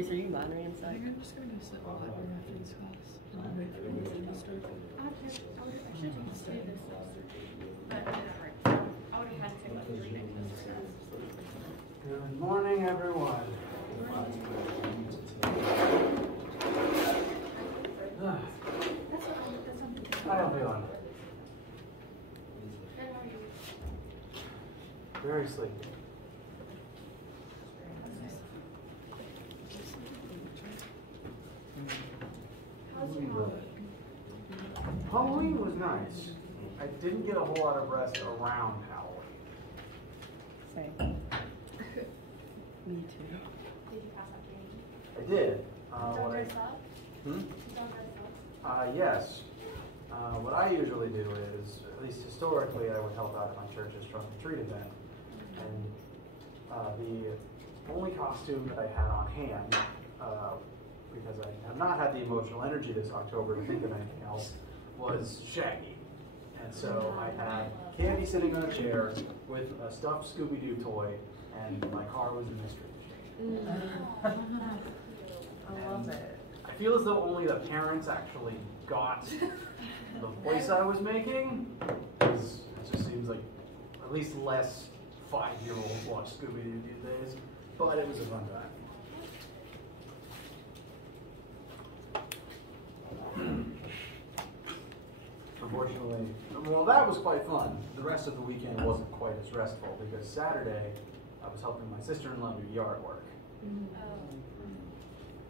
Grace, are you monitoring inside? I'm just gonna go sit in the library after this class. I'll wait for everything to start. I should have stayed this but I would have had to take like 3 days. Good morning, everyone. How you feeling? Very sleepy. Halloween was nice. I didn't get a whole lot of rest around Halloween. Same. Me too. Did you pass that training? I did. Don't dress up? Hmm? Don't dress up? Yes. What I usually do is, at least historically, I would help out at my church's trunk or treat event. And the only costume that I had on hand, because I have not had the emotional energy this October to think of anything else, was Shaggy. And so I had Candy sitting on a chair with a stuffed Scooby-Doo toy, and my car was a mystery machine. I love it. I feel as though only the parents actually got the voice I was making, because it just seems like at least less 5-year-olds watch Scooby-Doo these days, but it was a fun time. Unfortunately, well, that was quite fun. The rest of the weekend wasn't quite as restful, because Saturday I was helping my sister-in-law do yard work,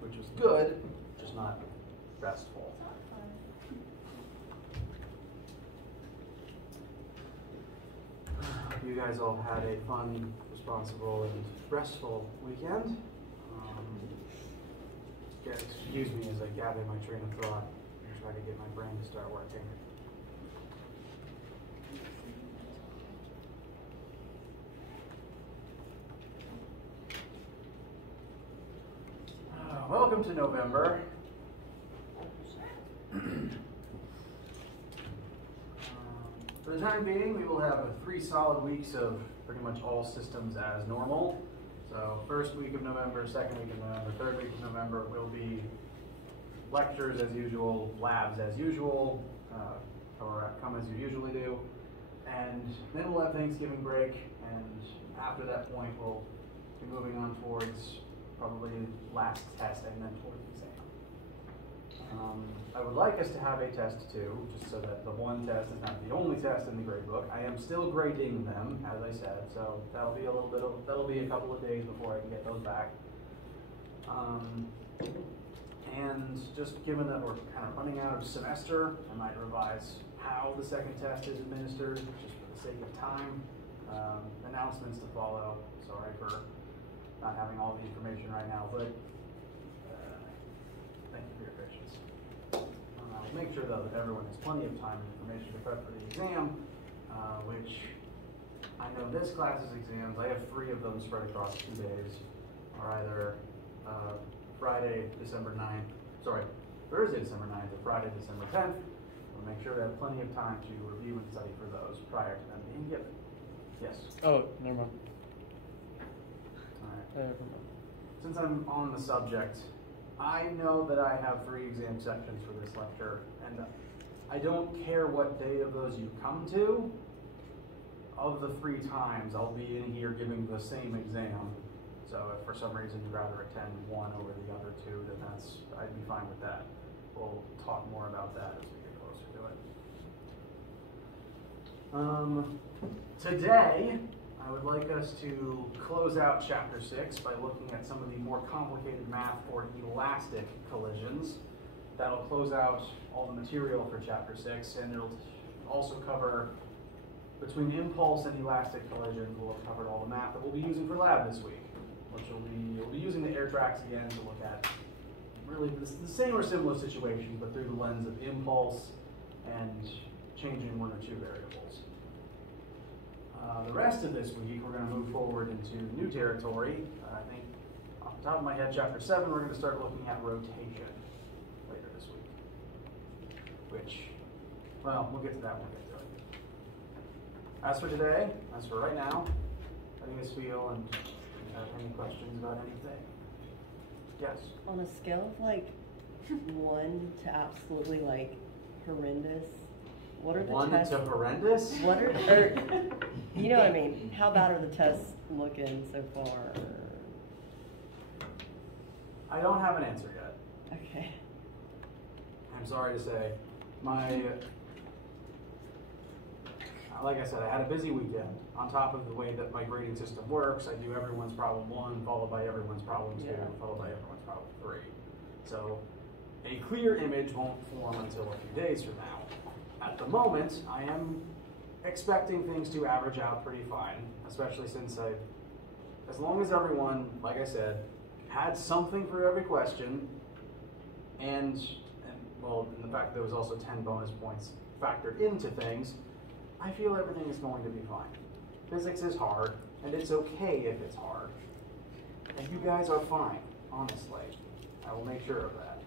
which was good, just not restful. You guys all had a fun, responsible, and restful weekend. Excuse me as I gather my train of thought and try to get my brain to start working. Welcome to November. For the time being, we will have 3 solid weeks of pretty much all systems as normal. So first week of November, second week of November, third week of November will be lectures as usual, labs as usual, or come as you usually do. And then we'll have Thanksgiving break, and after that point we'll be moving on towards probably last test and then towards exam. I would like us to have a test too, just so that the one test is not the only test in the grade book. I am still grading them, as I said, so that'll be a couple of days before I can get those back. And just given that we're kind of running out of semester, I might revise how the second test is administered, just for the sake of time. Announcements to follow. Sorry for not having all the information right now, but thank you for your patience. I'll make sure though that everyone has plenty of time and information to prep for the exam, which I know this class's exams, I have 3 of them spread across 2 days, are either Friday, December 9th, sorry, Thursday, December 9th, or Friday, December 10th. We'll make sure they have plenty of time to review and study for those prior to them being given. Yes? Oh, never mind. All right. Since I'm on the subject, I know that I have 3 exam sections for this lecture, and I don't care what day of those you come to. Of the 3 times, I'll be in here giving the same exam. So if for some reason you'd rather attend one over the other 2, then I'd be fine with that. We'll talk more about that as we get closer to it. Today, I would like us to close out Chapter 6 by looking at some of the more complicated math for elastic collisions. That'll close out all the material for Chapter 6, and it'll also cover, between impulse and elastic collisions, we'll have covered all the math that we'll be using for lab this week, which we'll be using the air tracks again to look at really the same or similar situations, but through the lens of impulse and changing 1 or 2 variables. The rest of this week, we're going to move forward into new territory. I think, off the top of my head, Chapter 7, we're going to start looking at rotation later this week. Which, well, we'll get to that when we get to it. As for today, as for right now, how do you guys feel, and do you have any questions about anything? Yes. On a scale of like 1 to absolutely like horrendous, what are the 1 tests? to horrendous? What are, you know what I mean? How bad are the tests looking so far? I don't have an answer yet. Okay. I'm sorry to say. Like I said, I had a busy weekend. On top of the way that my grading system works, I do everyone's problem 1, followed by everyone's problem 2, Yeah. followed by everyone's problem 3. So a clear image won't form until a few days from now. At the moment, I am expecting things to average out pretty fine, especially since as long as everyone, like I said, had something for every question, and the fact that there was also 10 bonus points factored into things, I feel everything is going to be fine. Physics is hard, and it's okay if it's hard. And you guys are fine, honestly. I will make sure of that.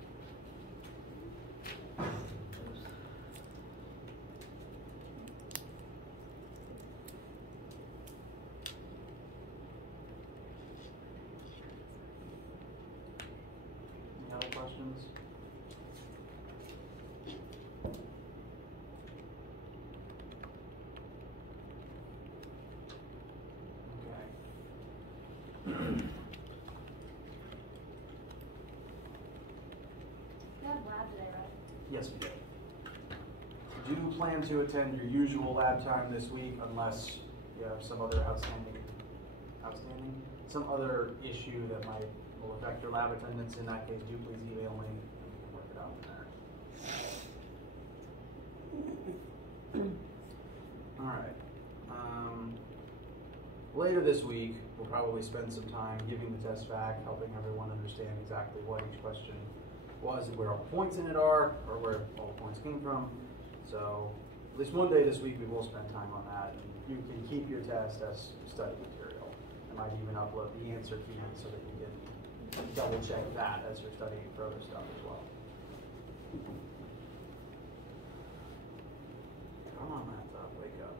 Any other questions? You had lab today, right? Yes, we did. Do plan to attend your usual lab time this week unless you have some other some other issue that will affect your lab attendance. In that case, do please email me and we can work it out from there. All right. Later this week, we'll probably spend some time giving the test back, helping everyone understand exactly what each question was and where all the points in it are, or where all the points came from. So at least one day this week we will spend time on that, and you can keep your test as study material. I might even upload the answer key so that you can double check that as you're studying for other stuff as well. Come on, laptop, wake up.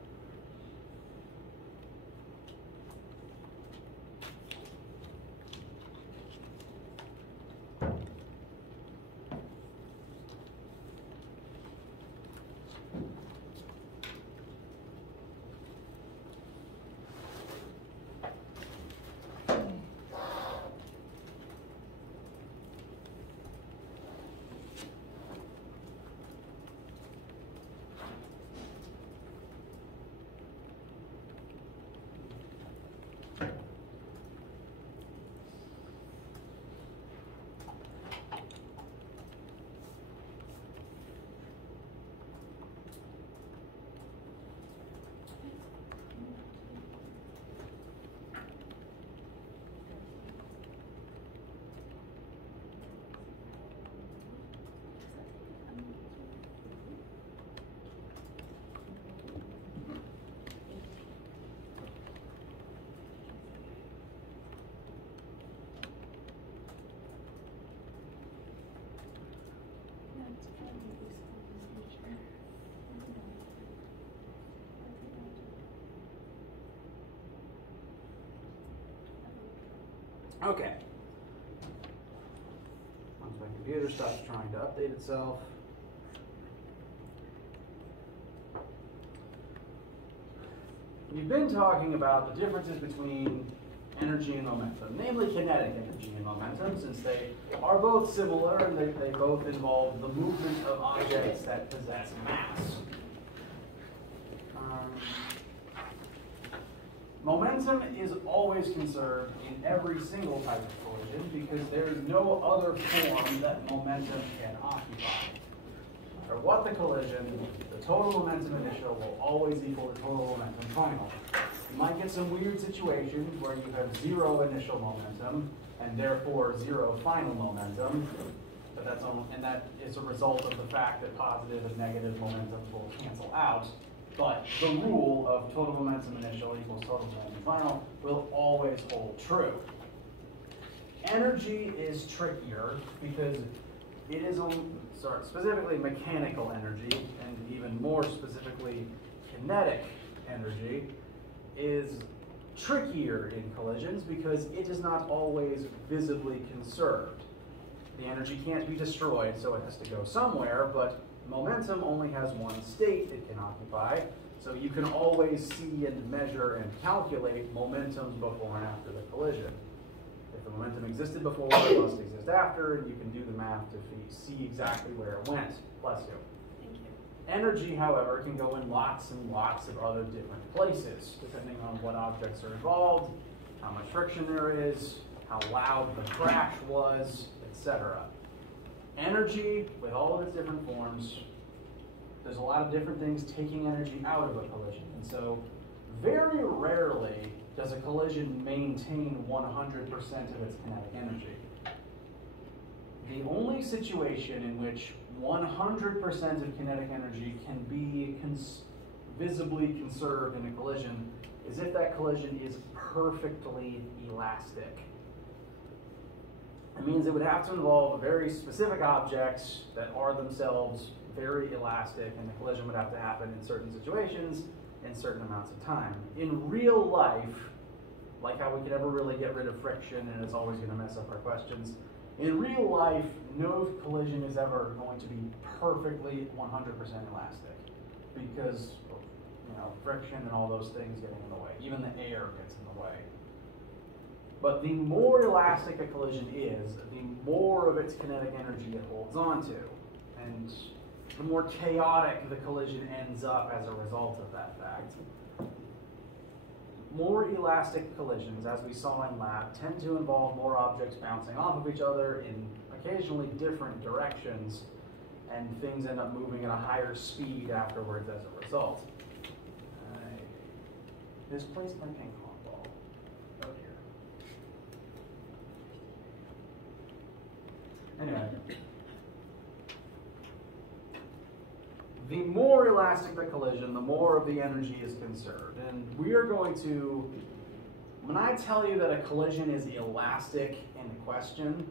Okay. Once my computer stops trying to update itself. We've been talking about the differences between energy and momentum, namely kinetic energy and momentum, since they are both similar and they both involve the movement of objects that possess mass. Momentum is always conserved in every single type of collision because there is no other form that momentum can occupy. No matter what the collision, the total momentum initial will always equal the total momentum final. You might get some weird situations where you have 0 initial momentum and therefore 0 final momentum, but that is a result of the fact that positive and negative momentums will cancel out. But the rule of total momentum initial equals total momentum final will always hold true. Energy is trickier because it is specifically mechanical energy, and even more specifically kinetic energy, is trickier in collisions because it is not always visibly conserved. The energy can't be destroyed, so it has to go somewhere, but momentum only has one state it can occupy, so you can always see and measure and calculate momentums before and after the collision. If the momentum existed before, it must exist after, and you can do the math to see exactly where it went. Bless you. Thank you. Energy, however, can go in lots and lots of other different places, depending on what objects are involved, how much friction there is, how loud the crash was, etc. Energy, with all of its different forms, there's a lot of different things taking energy out of a collision. And so, very rarely does a collision maintain 100% of its kinetic energy. The only situation in which 100% of kinetic energy can be visibly conserved in a collision is if that collision is perfectly elastic. It means it would have to involve very specific objects that are themselves very elastic, and the collision would have to happen in certain situations in certain amounts of time. In real life, like how we can never really get rid of friction and it's always going to mess up our questions, in real life, no collision is ever going to be perfectly 100% elastic because, you know, friction and all those things getting in the way. Even the air gets in the way. But the more elastic a collision is, the more of its kinetic energy it holds on to. And the more chaotic the collision ends up as a result of that fact. More elastic collisions, as we saw in lab, tend to involve more objects bouncing off of each other in occasionally different directions, and things end up moving at a higher speed afterwards as a result. I misplaced my ping pong ball. Oh dear. Anyway. The more elastic the collision, the more of the energy is conserved. And we are going to, when I tell you that a collision is elastic in question,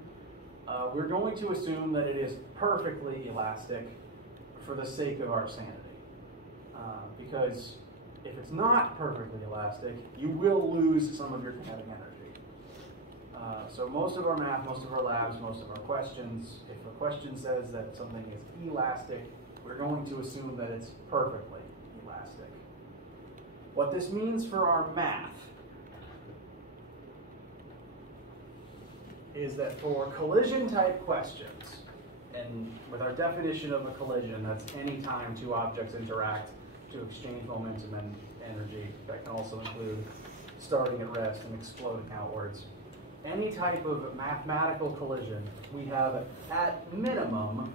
we're going to assume that it is perfectly elastic for the sake of our sanity. Because if it's not perfectly elastic, you will lose some of your kinetic energy. So most of our math, most of our labs, most of our questions, if a question says that something is elastic, we're going to assume that it's perfectly elastic. What this means for our math is that for collision type questions, and with our definition of a collision, that's any time two objects interact to exchange momentum and energy. That can also include starting at rest and exploding outwards. Any type of mathematical collision, we have at minimum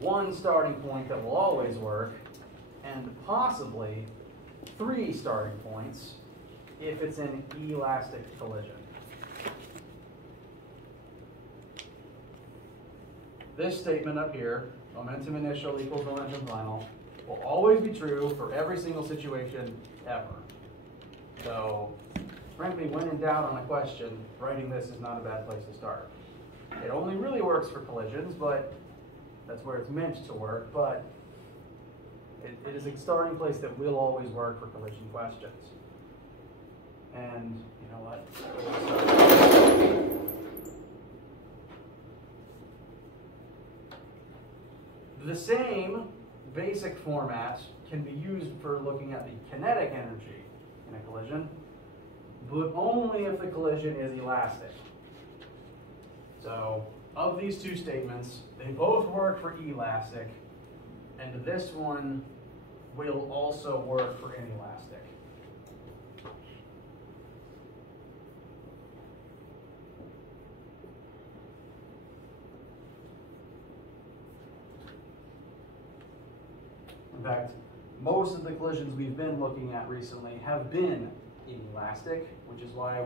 one starting point that will always work, and possibly 3 starting points if it's an elastic collision. This statement up here, momentum initial equals momentum final, will always be true for every single situation ever. So, frankly, when in doubt on a question, writing this is not a bad place to start. It only really works for collisions, but that's where it's meant to work, but it is a starting place that will always work for collision questions. And you know what? The same basic format can be used for looking at the kinetic energy in a collision, but only if the collision is elastic. So, of these two statements, they both work for elastic, and this one will also work for inelastic. In fact, most of the collisions we've been looking at recently have been inelastic, which is why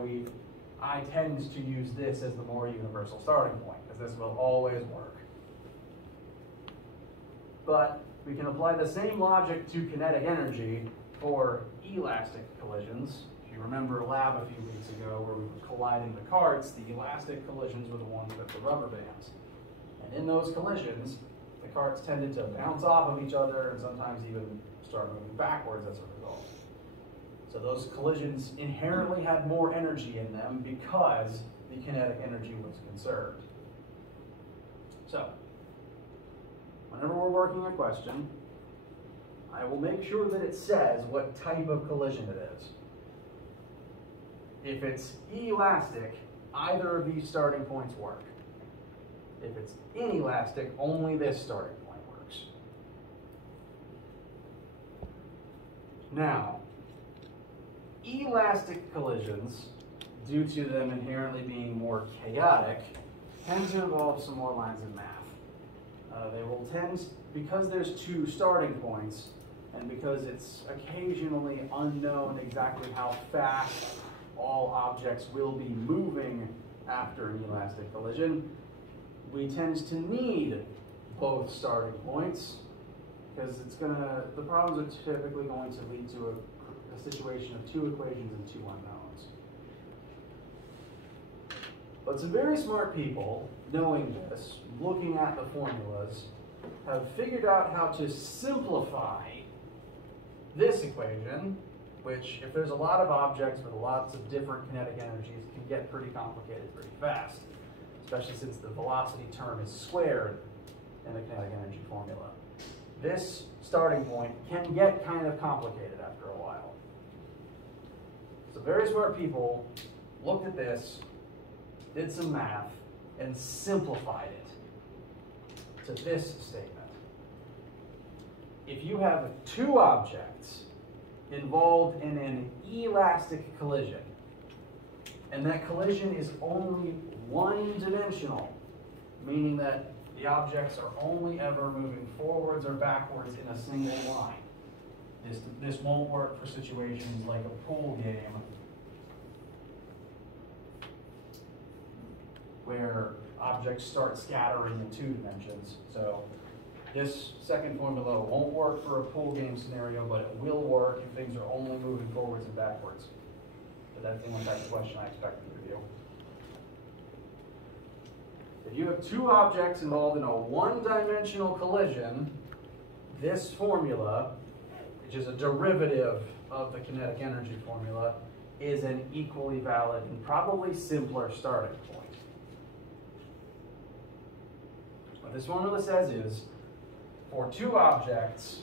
I tend to use this as the more universal starting point, because this will always work. But we can apply the same logic to kinetic energy for elastic collisions. If you remember lab a few weeks ago where we were colliding the carts, the elastic collisions were the ones with the rubber bands. And in those collisions, the carts tended to bounce off of each other and sometimes even start moving backwards as a result. So those collisions inherently had more energy in them because the kinetic energy was conserved. So, whenever we're working a question, I will make sure that it says what type of collision it is. If it's elastic, either of these starting points work. If it's inelastic, only this starting point works. Now, elastic collisions, due to them inherently being more chaotic, tend to involve some more lines of math. They will tend, because there's two starting points, and because it's occasionally unknown exactly how fast all objects will be moving after an elastic collision, we tend to need both starting points, because the problems are typically going to lead to a situation of two equations and two unknowns. But some very smart people, knowing this, looking at the formulas, have figured out how to simplify this equation, which, if there's a lot of objects with lots of different kinetic energies, can get pretty complicated pretty fast, especially since the velocity term is squared in the kinetic energy formula. This starting point can get kind of complicated after a while. So very smart people looked at this, did some math, and simplified it to this statement. If you have two objects involved in an elastic collision, and that collision is only one-dimensional, meaning that the objects are only ever moving forwards or backwards in a single line. This won't work for situations like a pool game where objects start scattering in 2 dimensions. So this second formula won't work for a pool game scenario, but it will work if things are only moving forwards and backwards. But that's the only type of question I expected of you. If you have two objects involved in a one-dimensional collision, this formula, which is a derivative of the kinetic energy formula, is an equally valid and probably simpler starting point. What this formula says is, for two objects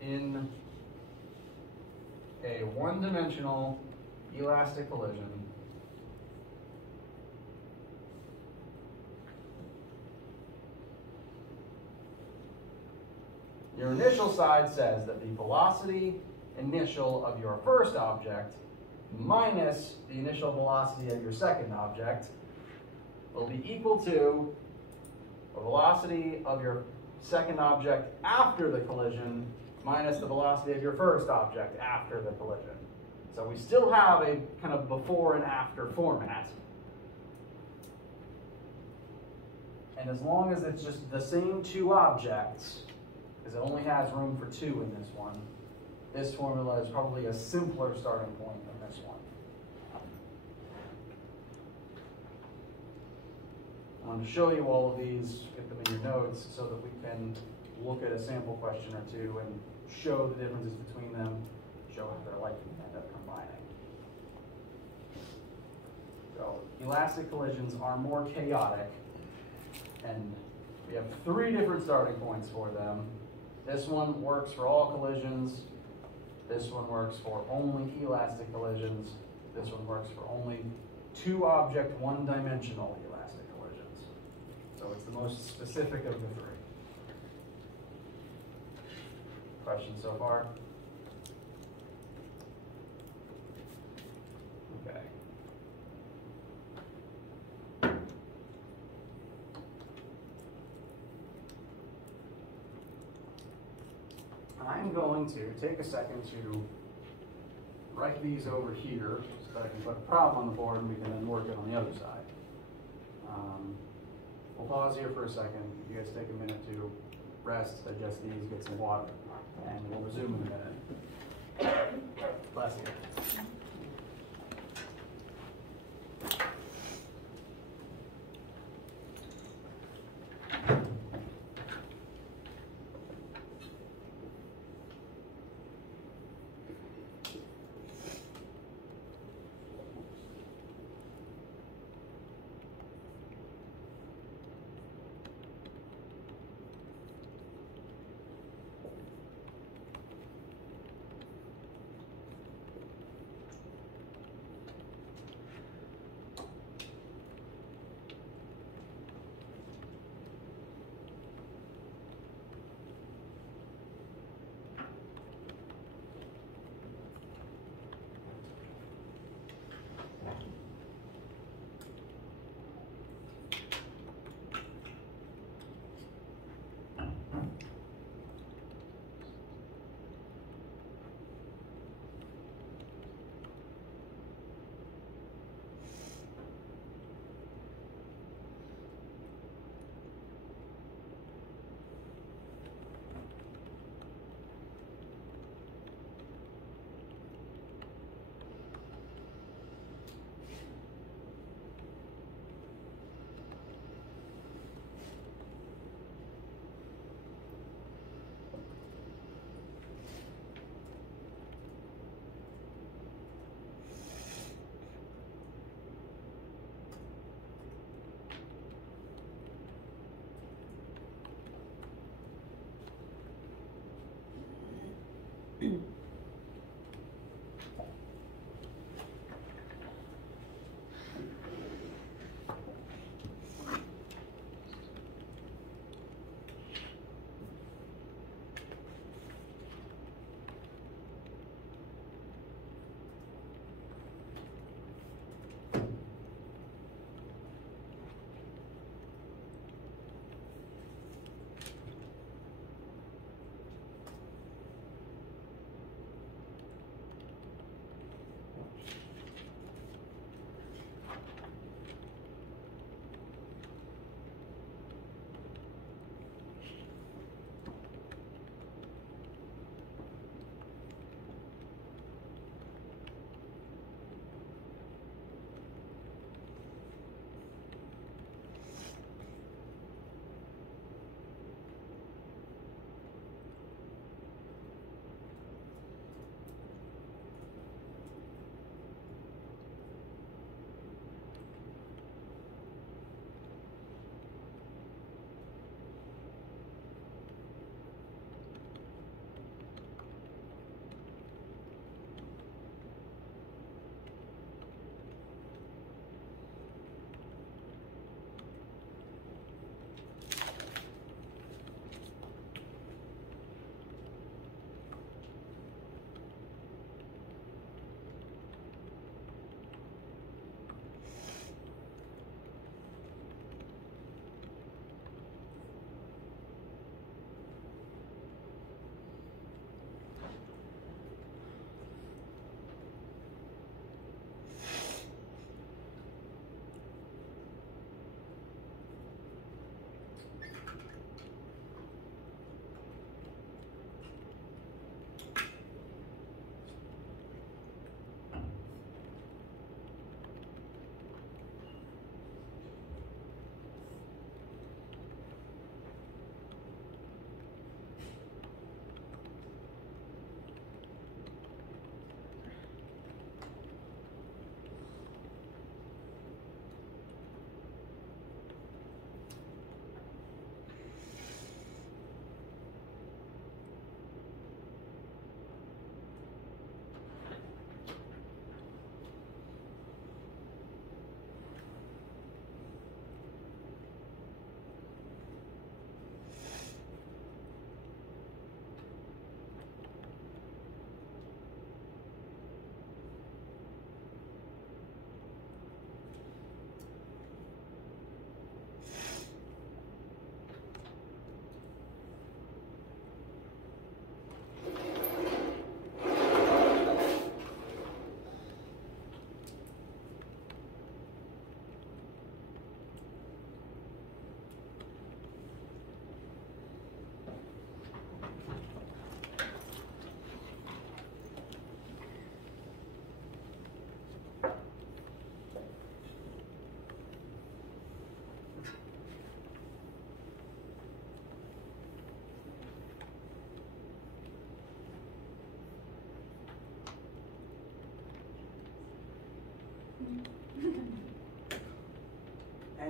in a one-dimensional elastic collision, your initial side says that the velocity initial of your first object minus the initial velocity of your second object will be equal to the velocity of your second object after the collision minus the velocity of your first object after the collision. So we still have a kind of before and after format. And as long as it's just the same two objects, because it only has room for two in this one, this formula is probably a simpler starting point than this one. I want to show you all of these, get them in your notes, so that we can look at a sample question or two and show the differences between them, show how they're likely to end up combining. So, elastic collisions are more chaotic, and we have 3 different starting points for them. This one works for all collisions. This one works for only elastic collisions. This one works for only 2-object, one-dimensional elastic collisions. So it's the most specific of the 3. Questions so far? Okay. I'm going to take a second to write these over here so that I can put a problem on the board and we can then work it on the other side. We'll pause here for a second. You guys take a minute to rest, digest these, get some water, and we'll resume in a minute. Bless you.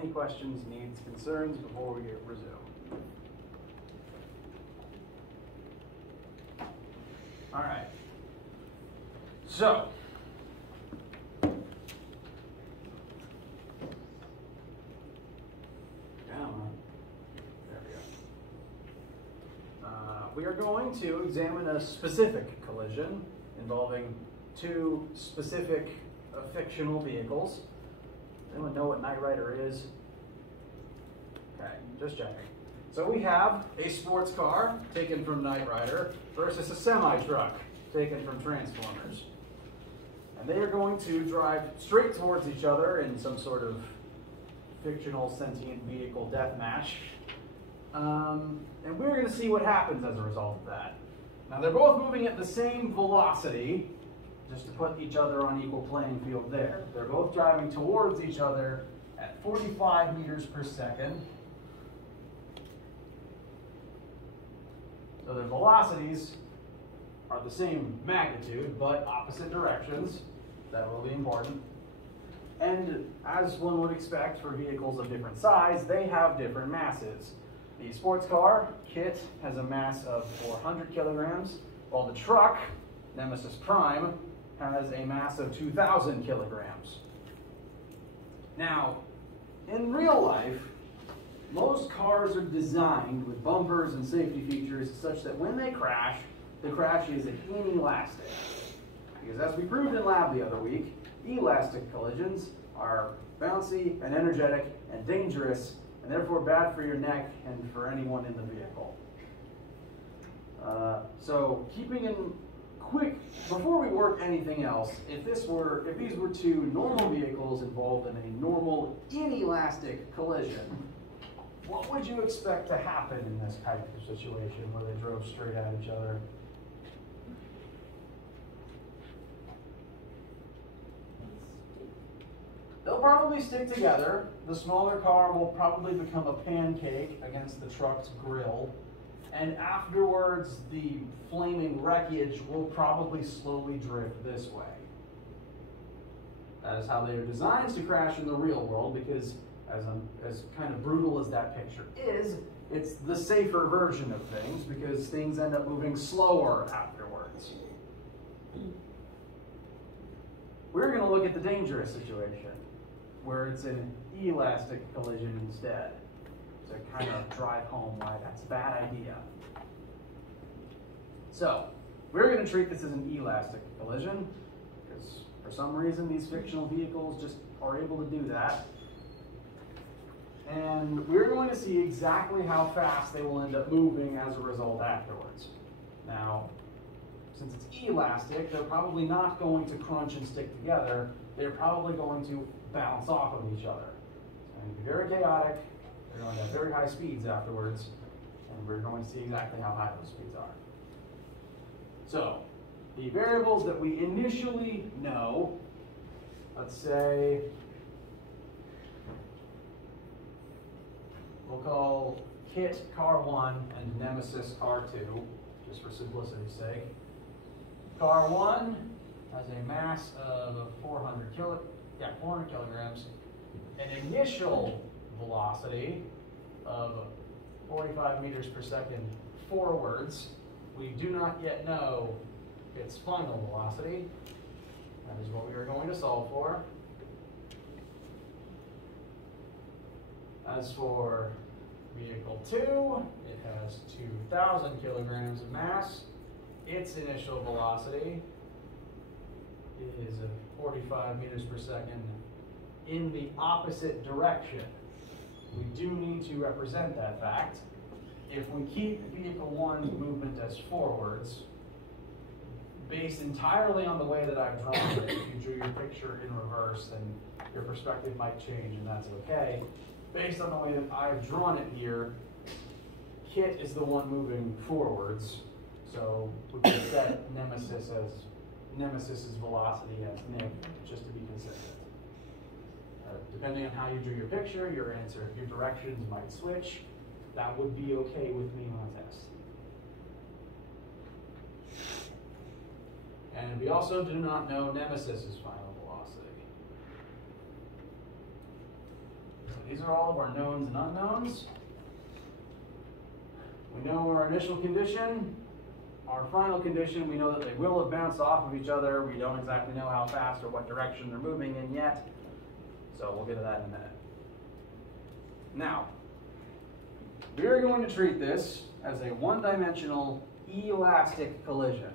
Any questions, needs, concerns before we resume? All right. So, there we go. We are going to examine a specific collision involving two specific fictional vehicles. Does anyone know what Knight Rider is? Okay, just checking. So we have a sports car taken from Knight Rider versus a semi-truck taken from Transformers. And they are going to drive straight towards each other in some sort of fictional sentient vehicle death match. And we're going to see what happens as a result of that. Now they're both moving at the same velocity, just to put each other on equal playing field there. They're both driving towards each other at 45 meters per second. So their velocities are the same magnitude, but opposite directions. That will be important. And as one would expect for vehicles of different size, they have different masses. The sports car, Kit, has a mass of 400 kilograms, while the truck, Nemesis Prime, has a mass of 2,000 kilograms. Now, in real life, most cars are designed with bumpers and safety features such that when they crash, the crash is inelastic. Because as we proved in lab the other week, elastic collisions are bouncy and energetic and dangerous, and therefore bad for your neck and for anyone in the vehicle. So keeping in quick, before we work anything else, if these were two normal vehicles involved in a normal inelastic collision, what would you expect to happen in this type of situation where they drove straight at each other? They'll probably stick together. The smaller car will probably become a pancake against the truck's grill. And afterwards, the flaming wreckage will probably slowly drift this way. That is how they are designed to crash in the real world, because as kind of brutal as that picture is, it's the safer version of things, because things end up moving slower afterwards. We're going to look at the dangerous situation, where it's an elastic collision instead, to kind of drive home why that's a bad idea. So, we're going to treat this as an elastic collision, because for some reason these fictional vehicles just are able to do that. And we're going to see exactly how fast they will end up moving as a result afterwards. Now, since it's elastic, they're probably not going to crunch and stick together. They're probably going to bounce off of each other. It's going to be very chaotic. They're going to have very high speeds afterwards, and we're going to see exactly how high those speeds are. So, the variables that we initially know, let's say, we'll call Kit Car 1 and Nemesis Car 2, just for simplicity's sake. Car 1 has a mass of 400 kilograms, an initial velocity of 45 meters per second forwards. We do not yet know its final velocity. That is what we are going to solve for. As for vehicle 2, it has 2,000 kilograms of mass. Its initial velocity is 45 meters per second in the opposite direction. We do need to represent that fact. If we keep vehicle 1's movement as forwards, based entirely on the way that I've drawn it, if you drew your picture in reverse, then your perspective might change, and that's okay. Based on the way that I've drawn it here, Kit is the one moving forwards, so we can set Nemesis's velocity as negative, just to be consistent. Depending on how you drew your picture, your directions might switch. That would be okay with me on a test. And we also do not know Nemesis's final velocity. So these are all of our knowns and unknowns. We know our initial condition. Our final condition, we know that they will have bounced off of each other. We don't exactly know how fast or what direction they're moving in yet. So we'll get to that in a minute. Now, we are going to treat this as a one-dimensional elastic collision,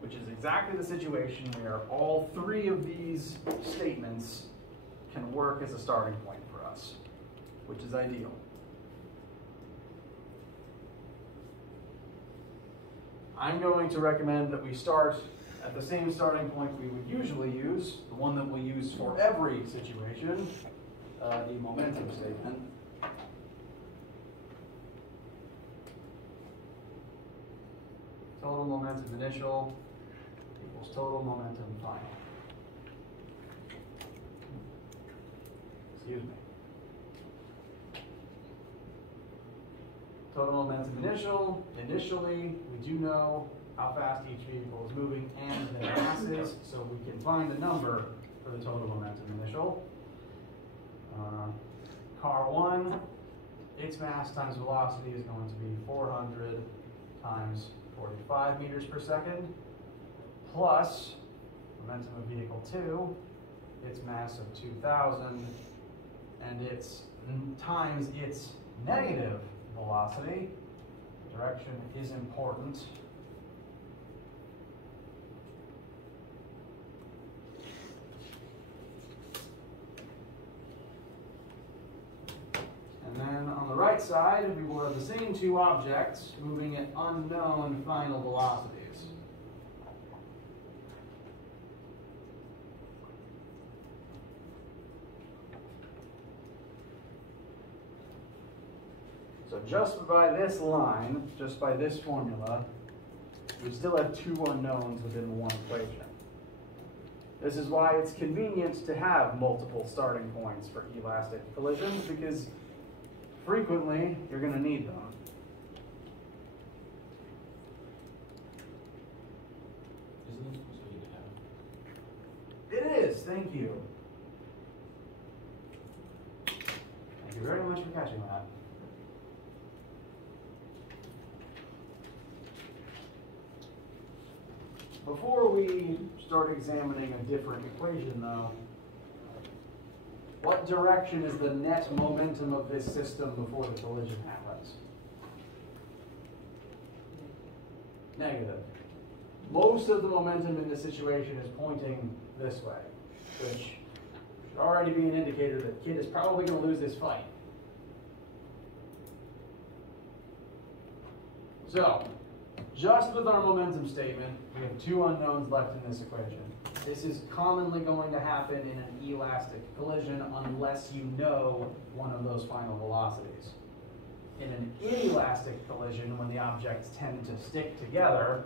which is exactly the situation where all three of these statements can work as a starting point for us, which is ideal. I'm going to recommend that we start at the same starting point we would usually use, the one that we'll use for every situation, the momentum statement. Total momentum initial equals total momentum final. Excuse me. Total momentum initial. Initially, we do know how fast each vehicle is moving and their masses, so we can find a number for the total momentum initial. Car 1, its mass times velocity is going to be 400 times 45 meters per second, plus momentum of vehicle 2, its mass of 2,000, and its times its negative velocity. Direction is important. And then on the right side, we will have the same two objects moving at unknown final velocities. So just by this line, just by this formula, we still have two unknowns within one equation. This is why it's convenient to have multiple starting points for elastic collisions, because frequently you're going to need them. Isn't it supposed to be to have? It is, thank you. Thank you very much for catching that. Before we start examining a different equation though, what direction is the net momentum of this system before the collision happens? Negative. Most of the momentum in this situation is pointing this way, which should already be an indicator that Kid is probably going to lose this fight. So, just with our momentum statement, we have two unknowns left in this equation. This is commonly going to happen in an elastic collision unless you know one of those final velocities. In an inelastic collision, when the objects tend to stick together,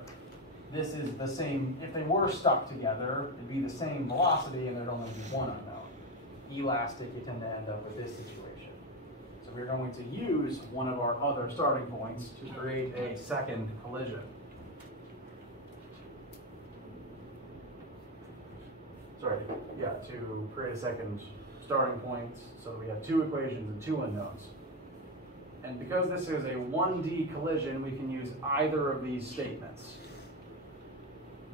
this is the same. If they were stuck together, it'd be the same velocity and there'd only be one unknown. Elastic, you tend to end up with this situation. So we're going to use one of our other starting points to create a second collision. Sorry, yeah, to create a second starting point so that we have two equations and two unknowns. And because this is a 1D collision, we can use either of these statements.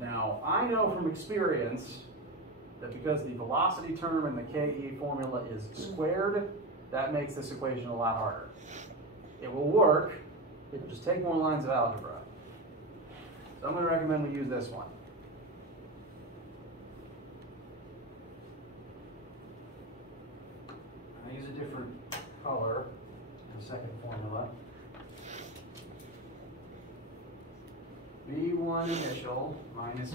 Now, I know from experience that because the velocity term in the KE formula is squared, that makes this equation a lot harder. It will work, it will just take more lines of algebra. So I'm going to recommend we use this one. I use a different color in the second formula. V1 initial minus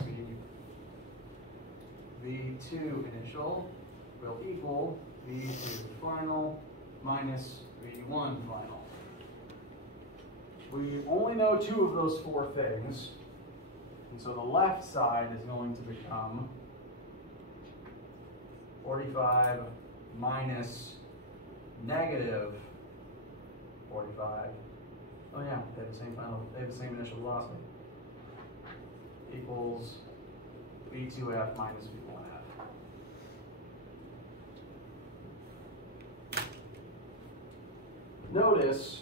V2 initial will equal V2 final minus V1 final. We only know two of those four things, and so the left side is going to become 45 minus negative 45. Oh yeah, they have the same final, they have the same initial velocity. Equals V2F minus V1F. notice,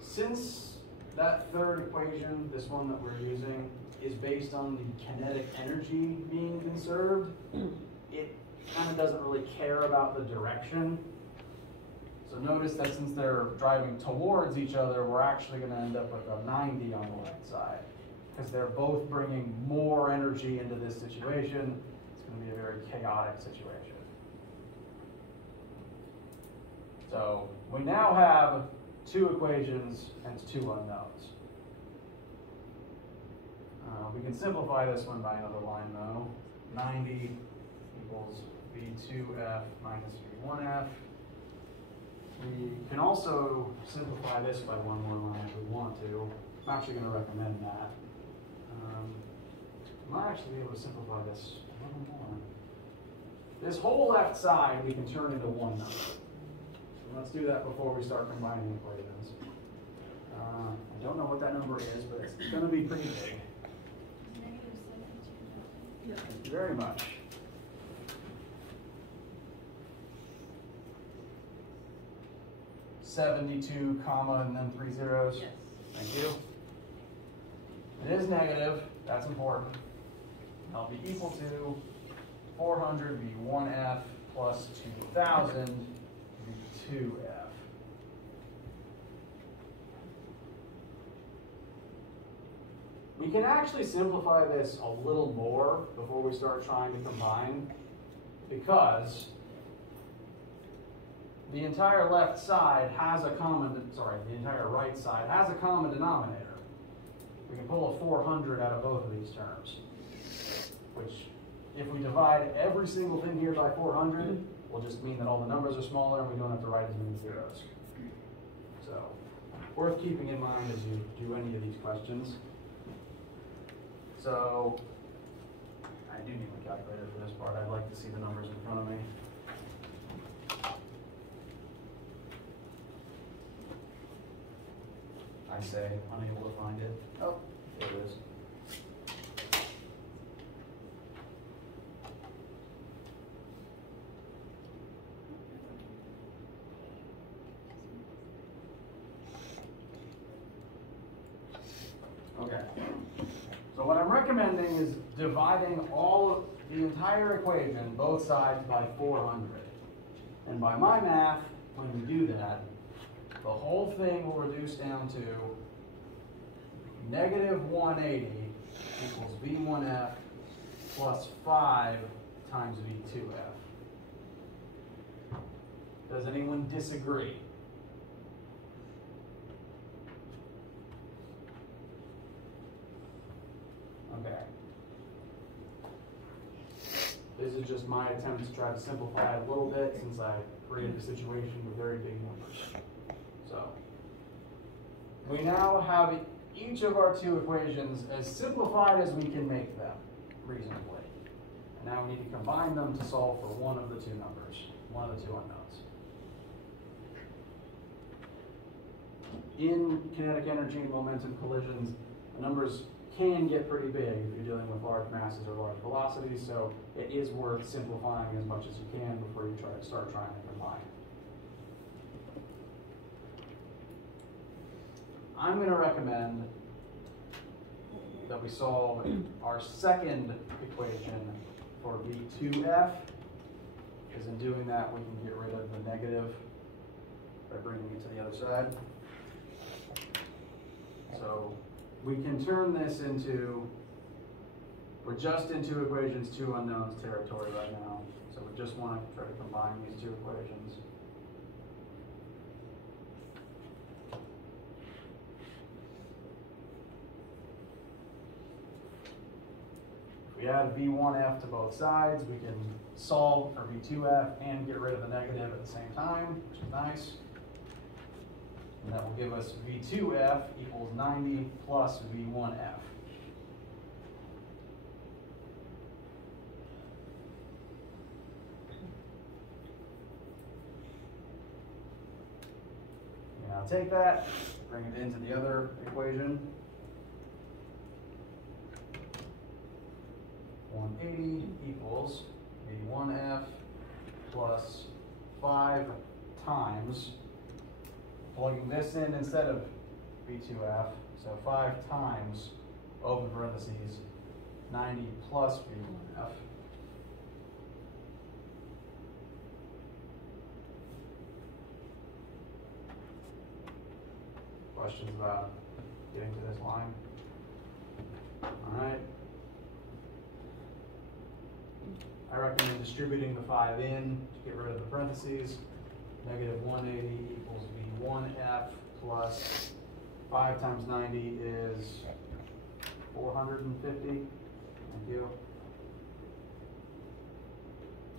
since that third equation, this one that we're using, is based on the kinetic energy being conserved, it kind of doesn't really care about the direction. So notice that since they're driving towards each other, we're actually going to end up with a 90 on the left side, because they're both bringing more energy into this situation. It's going to be a very chaotic situation. So we now have two equations and two unknowns. We can simplify this one by another line though. 90 equals V2F minus V1F. We can also simplify this by one more line if we want to. I'm actually going to recommend that. I might actually be able to simplify this a little more. This whole left side we can turn into one number. So let's do that before we start combining equations. I don't know what that number is, but it's going to be pretty big. Thank you very much. $72, comma, and then 3 zeros. Yes. Thank you. It is negative. That's important. That'll be equal to 400 V1F plus 2000 V2F. We can actually simplify this a little more before we start trying to combine, because the entire left side has a common, the entire right side has a common denominator. We can pull a 400 out of both of these terms, which if we divide every single thing here by 400, will just mean that all the numbers are smaller and we don't have to write as many zeros. So, worth keeping in mind as you do any of these questions. So, I do need my calculator for this part. I'd like to see the numbers in front of me. I say, unable to find it. Oh, there it is. Okay. So what I'm recommending is dividing the entire equation, both sides, by 400. And by my math, when we do that, the whole thing will reduce down to negative 180 equals V1F plus 5 times V2F. Does anyone disagree? Okay. This is just my attempt to try to simplify it a little bit, since I created a situation with very big numbers. So, we now have each of our two equations as simplified as we can make them, reasonably. And now we need to combine them to solve for one of the two numbers, one of the two unknowns. In kinetic energy and momentum collisions, the numbers can get pretty big if you're dealing with large masses or large velocities, so it is worth simplifying as much as you can before you start trying to combine. I'm going to recommend that we solve our second equation for V2F, because in doing that we can get rid of the negative by bringing it to the other side. So we can turn this into, we're just in two equations, two unknowns territory right now. So we just want to try to combine these two equations. If we add V1F to both sides, we can solve for V2F and get rid of the negative at the same time, which is nice. And that will give us V2F equals 90 plus V1F. Now take that, bring it into the other equation. 180 equals V1F plus 5 times, plugging this in instead of V2F, so 5 times, open parentheses, 90 plus V1F. Questions about getting to this line? All right. I recommend distributing the 5 in to get rid of the parentheses. Negative 180 equals V1F plus 5 times 90 is 450. Thank you.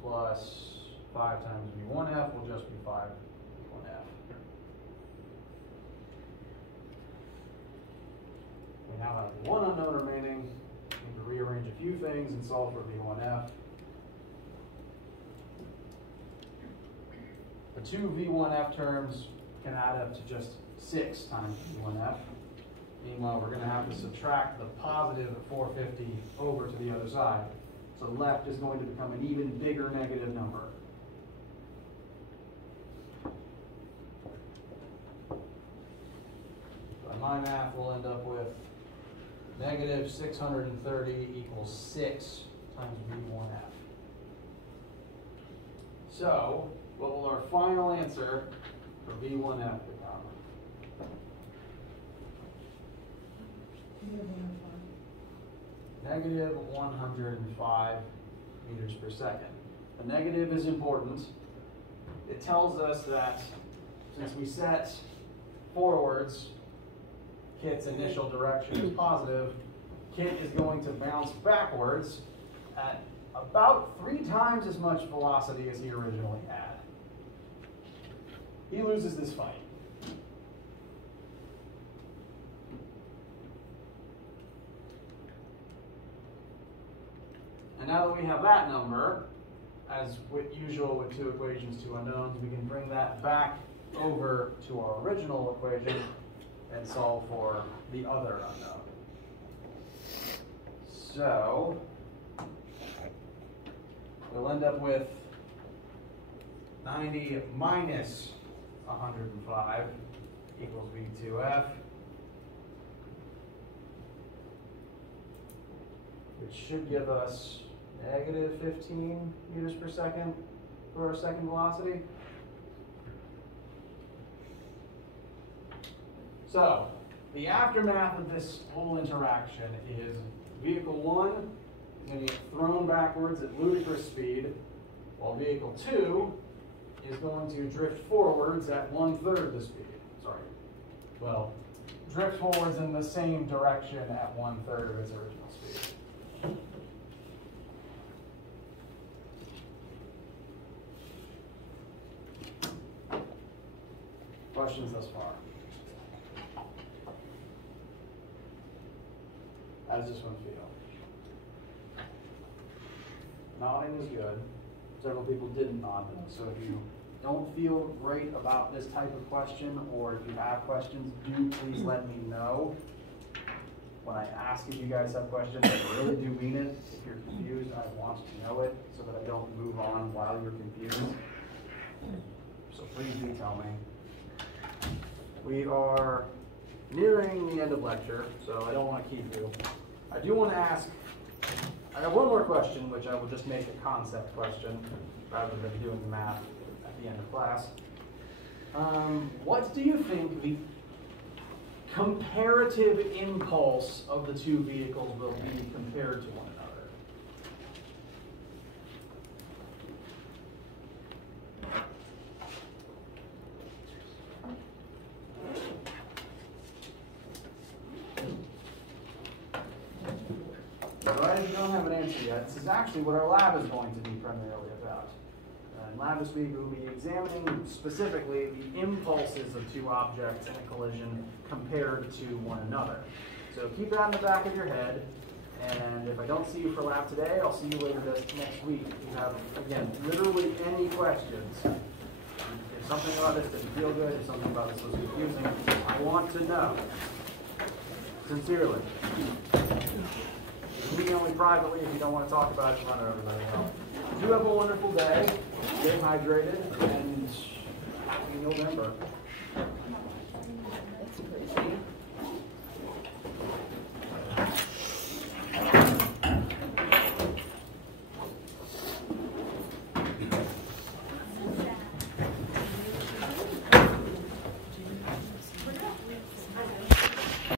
Plus 5 times V1F will just be 5 V1F. We now have one unknown remaining. We need to rearrange a few things and solve for V1F. The two V1F terms can add up to just 6 times V1F. Meanwhile, we're going to have to subtract the positive 450 over to the other side. So left is going to become an even bigger negative number. So my math will end up with negative 630 equals 6 times V1F. So, what will our final answer for V1F become? Negative 105 meters per second. The negative is important. It tells us that since we set forwards, Kit's initial direction is positive, Kit is going to bounce backwards at about 3 times as much velocity as he originally had. He loses this fight. And now that we have that number, as usual with 2 equations, 2 unknowns, we can bring that back over to our original equation and solve for the other unknown. So, we'll end up with 90 minus 105 equals V2F, which should give us negative 15 meters per second for our second velocity. So, the aftermath of this whole interaction is vehicle 1 is going to get thrown backwards at ludicrous speed, while vehicle 2 is going to drift forwards at 1/3 the speed. Sorry. Well, drift forwards in the same direction at 1/3 of its original speed. Questions thus far? How does this one feel? Nodding is good. Several people didn't nod though, so if you don't feel great about this type of question, or if you have questions, do please let me know. When I ask if you guys have questions, I really do mean it. If you're confused, I want to know it so that I don't move on while you're confused. So please do tell me. We are nearing the end of lecture, so I don't want to keep you. I do want to ask, I have one more question, which I will just make a concept question rather than doing the math at the end of class. What do you think the comparative impulse of the 2 vehicles will be compared to one another? Right, if you don't have an answer yet, this is actually what our lab is going to be primarily about. In lab this week, we'll be examining specifically the impulses of 2 objects in a collision compared to one another. So keep that in the back of your head, and if I don't see you for lab today, I'll see you later next week. If you have, again, literally any questions, if something about this didn't feel good, if something about this was confusing, I want to know. Sincerely. Email me privately if you don't want to talk about it in front of everybody else. Do have a wonderful day. Stay hydrated, and in November.